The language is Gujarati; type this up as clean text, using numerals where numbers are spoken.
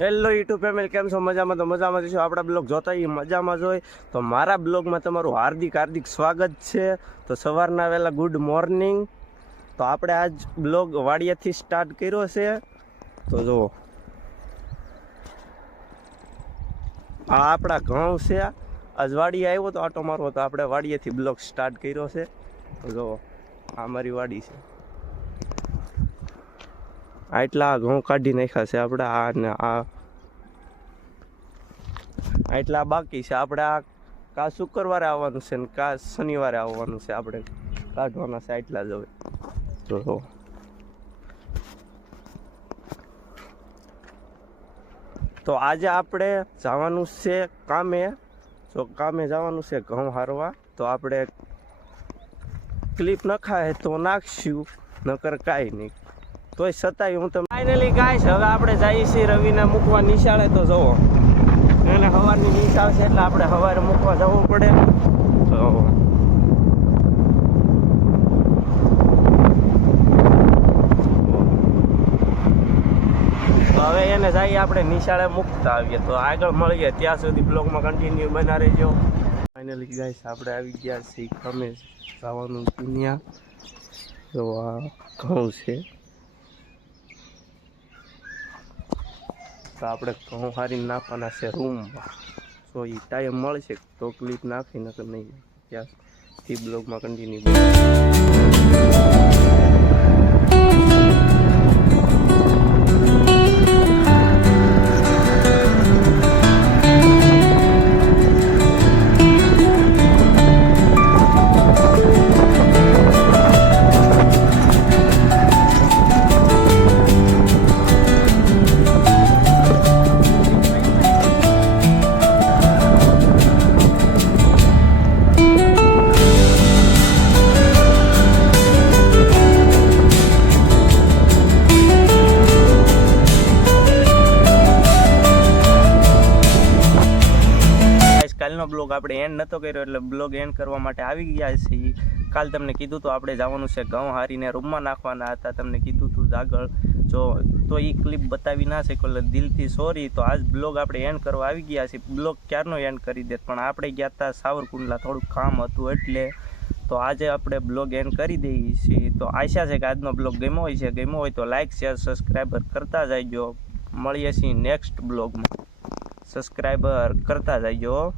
હેલો યુટ્યુબ ફેમિલી, કેમ છો? મજામાં? તો મજામાં જશો. આપણા બ્લોગ જોતા એ મજામાં જ હોય તો મારા બ્લોગમાં તમારું હાર્દિક સ્વાગત છે. તો સવારના વહેલા ગુડ મોર્નિંગ. તો આપણે આજ બ્લોગ વાડિયાથી સ્ટાર્ટ કર્યો છે. તો જુઓ, આ આપણા ઘઉં છે. આજ વાડી આવ્યો તો આટો મારવો, તો આપણે વાડિયાથી બ્લોગ સ્ટાર્ટ કર્યો છે. તો જુઓ, આ મારી વાડી છે. આટલા ઘઉં કાઢી નાખ્યા છે આપણે. આ ને આટલા બાકી છે. આપણે આ કા શુક્રવારે આવવાનું છે ને કા શનિવારે આવવાનું છે. આપણે કાઢવાના છે આટલા જ હવે. તો આજે આપણે જવાનું છે કામે. જો કામે જવાનું છે ઘઉં હારવા. તો આપણે ક્લિપ નખાય તો નાખશું, નકર કાંઈ નહીં. તોય છતાંય હું તમને ફાઇનલી ગાઈસ, હવે આપણે જઈએ છીએ રવિને મૂકવા નિશાળે. તો જુઓ, એને સવારની નિશાળ છે એટલે આપણે સવારે મૂકવા જવું પડે. તો હવે એને જઈએ આપણે નિશાળે મૂકતા આવીએ. તો આગળ મળીએ, ત્યાં સુધી બ્લોગમાં કન્ટિન્યુ બના રહેજો. ફાઇનલી ગાઈસ, આપણે આવી ગયા છીએ કામે જવાનું દુનિયા. તો આ ઘઉં છે. તો આપણે ઘઉં હારી નાખવાના છે રૂમમાં. તો એ ટાઈમ મળશે તો ક્લિપ નાખી, નકર નહીં. ત્યાંથી બ્લોગમાં કન્ટિન્યુ. કાલનો બ્લોગ આપણે એન્ડ નહોતો કર્યો એટલે બ્લોગ એન્ડ કરવા માટે આવી ગયા છીએ. કાલ તમને કીધું તો આપણે જવાનું છે ઘઉં હારીને રૂમમાં નાખવાના હતા. તમને કીધું હતું આગળ, જો તો એ ક્લિપ બતાવી ના શક્યો એટલે દિલથી સોરી. તો આજ બ્લોગ આપણે એન્ડ કરવા આવી ગયા છીએ. બ્લોગ ક્યારનો એન્ડ કરી દે, પણ આપણે ગયા હતા સાવરકુંડલા, થોડુંક કામ હતું એટલે. તો આજે આપણે બ્લોગ એન્ડ કરી દઈએ છીએ. તો આશા છે કે આજનો બ્લોગ ગમ્યો હોય તો લાઇક શેર સબસ્ક્રાઈબર કરતા જજો. મળીએ છીએ નેક્સ્ટ બ્લોગમાં. સબસ્ક્રાઈબર કરતા જજો.